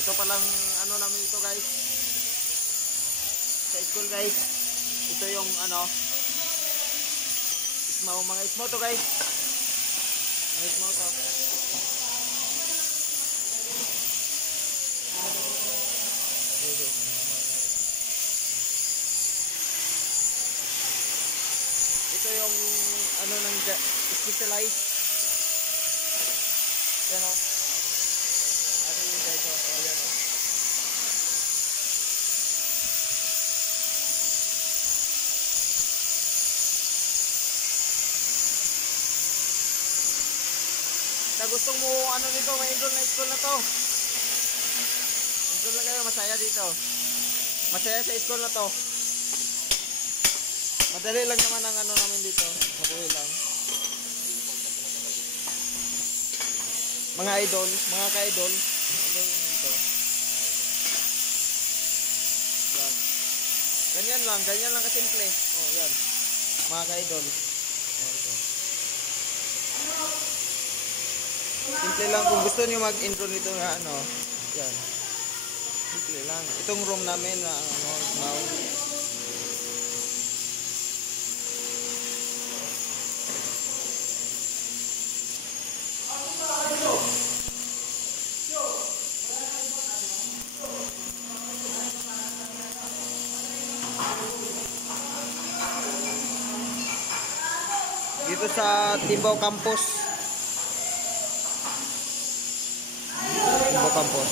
Ito palang ano namin ito guys. Sa school guys. Ito yung ano. Mga ismo to guys. Mga ismo to. Ito yung ano ng specialized. Yan o. Ano yung guys o. Yan o. Na gusto mo ano dito, ma-enroll na school na to. Enroll na kayo, masaya dito. Masaya sa school na to. Madali lang naman ang ano namin dito. Madali lang. Mga idol, mga ka-idol. Dito. Yan. Ganyan lang kasimple. Oh, yan. Mga ka-idol. Oh, ito. Simple lang kung gusto niyo mag-enroll nito na ano. Yan. Simple lang. Itong room namin na ano, now. Dito sa Timbaw Campus. Timbaw Campus.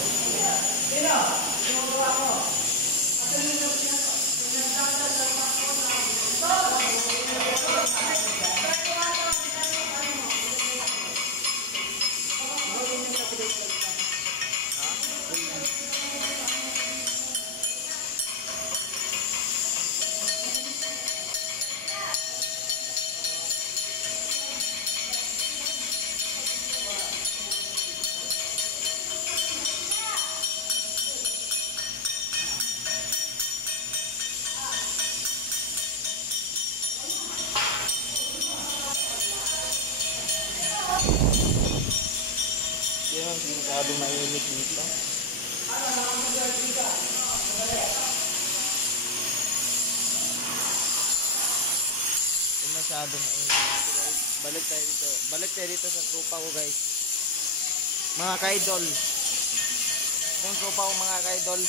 Yan, masyadong mainit dito. Masyadong mainit dito guys. Balik tayo dito sa tropa ko guys. Mga ka-idol. Yung tropa ko mga ka-idol.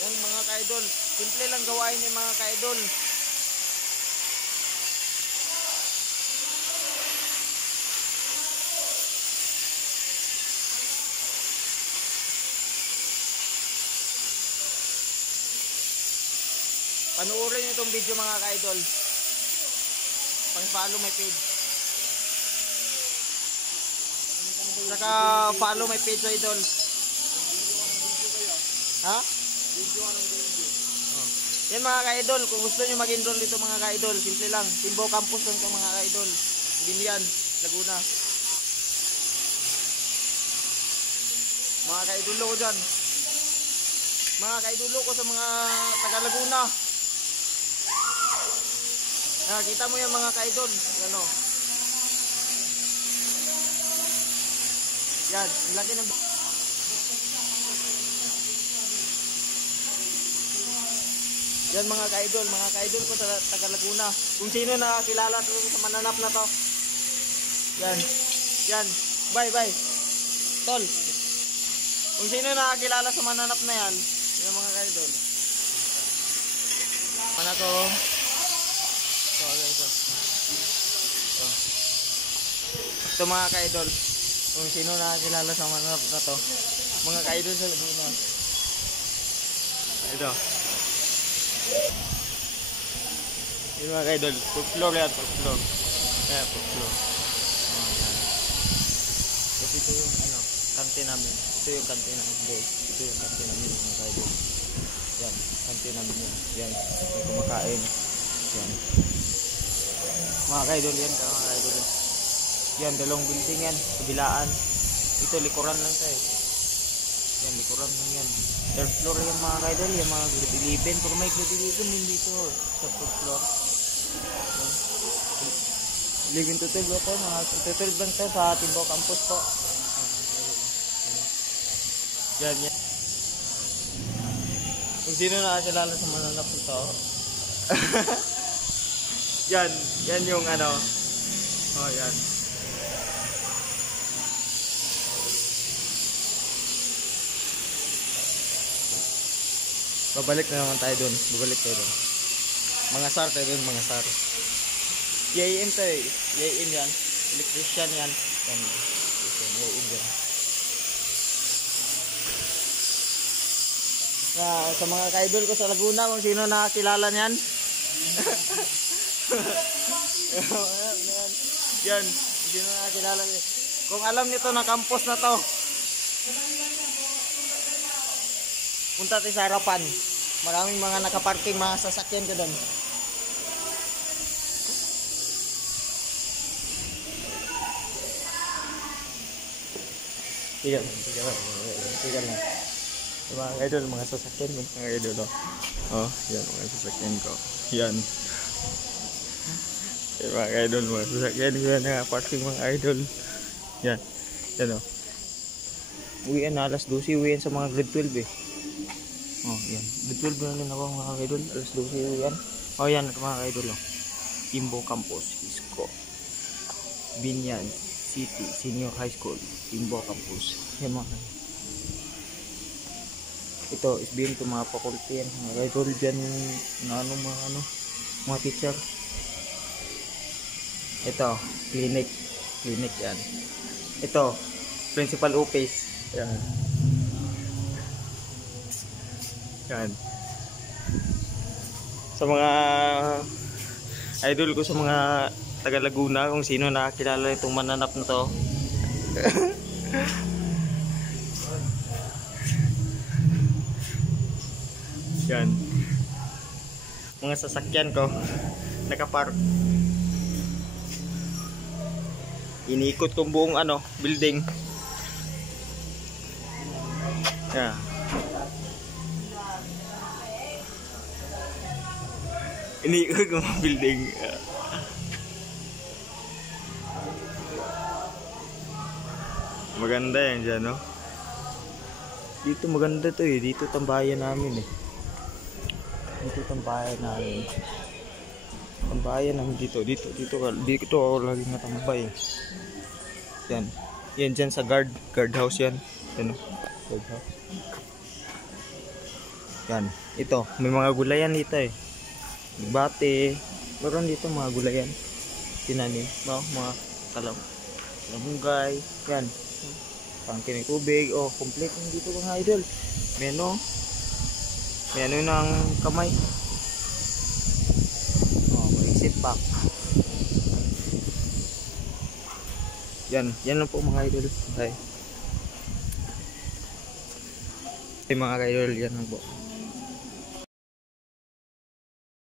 Yan mga ka-idol. Simple lang gawain niyo mga ka-idol. Panuorin nyo itong video mga ka-idol. Pang-follow my page. Saka follow my page idol. Ha? Video anong video? Oh. Yan mga ka-idol. Kung gusto nyo mag-enroll dito mga ka-idol, simple lang. Timbaw Campus lang ito mga ka-idol. Binyan, Laguna. Mga ka-idolo ko dyan. Mga ka-idolo ko sa mga taga Laguna. Kita mo yan mga ka-idol. Yan o. Yan. Laki ng... Yan mga ka-idol. Mga ka-idol ko sa taga Laguna. Kung sino na kilala sa mananap na to. Yan. Yan. Bye. Tol. Kung sino na kilala sa mananap na yan. Yan mga ka-idol. Pana ko. Ito mga ka-idol. Kung sino nakakilala sa mananap na to, mga ka-idol sa Laguna. Ito. Yung mga ka-idol. Top floor yan. Top floor. Kaya top floor. Kasi ito yung ano, kante namin. Ito yung kante namin guys. Ito yung kante namin mga ka-idol. Yan. Kante namin yan. Yan. May kumakain. Yan. Mga ka-idol yan. Mga ka-idol yan. Yan, dalawang building yan. Kabilaan. Ito, likuran lang tayo. Yan, likuran lang yan. Third floor yung mga ka-idol. Yung mga grade 11. Pero may grade 11 din dito. Sa third floor. Yan. 11 to 12 ako, mga 12 lang to sa Timbo Campus po. Yan, yan. Kung sino nakakilala sa mananap nito. yan yung ano. Oh, yan. Babalik na naman tayo dun. Babalik tayo dun. Mga SAR tayo dun, mga SAR. YAM to eh. YAM yan. Electrician yan. YAM yan. Sa mga ka-idol ko sa Laguna, kung sino nakakilala niyan. Yan, sino nakakilala niyan. Kung alam nito na campus na to, punta tayo sa harapan. Maraming mga nakaparking mga sasakyan ko doon. Tiga lang. Mga idol, mga sasakyan ko. Mga idol, oh. Yan, mga sasakyan ko. Yan. Mga idol, mga sasakyan ko. Nakaparking mga idol. Yan. Yan, oh. Uwian na alas 12. Uwian sa mga grade 12 eh. Oh, yan. Grade 12 na rin ako mga idol. Alas 12 uwian. Oh, yan mga idol, oh. Timbo Campus, Isko. Binyan City Senior High School, Timbo Campus. Yan mga idol. Ito is being to mga faculty yan. Mga idol dyan na mga teacher. Ito, clinic yan. Ito, principal office. Yan. Yan. Sa mga idol ko sa mga taga Laguna, kung sino nakakilala itong mananap na to. Yan. Mga sasakyan ko nakapark. Iniikot kong buong building. Yeah. Iniikot kong building. Maganda yan dyan, no? Dito maganda to eh. Dito tambayan namin eh. Dito tambayan namin. Tambayan namin dito. Dito ako lagi natambay. Yan. Yan dyan sa guard house yan. Yan, guard house. Yan. Ito. May mga gulayan dito eh. Bate. Meron dito mga gulayan. Tinanim. Mga talamungay. Yan. Pangkin ng tubig. Oh, complete dito mga idol. Meno. May ng kamay. Oh, may exit pack. Yan lang po mga idol. Ay mga idol, yan lang po.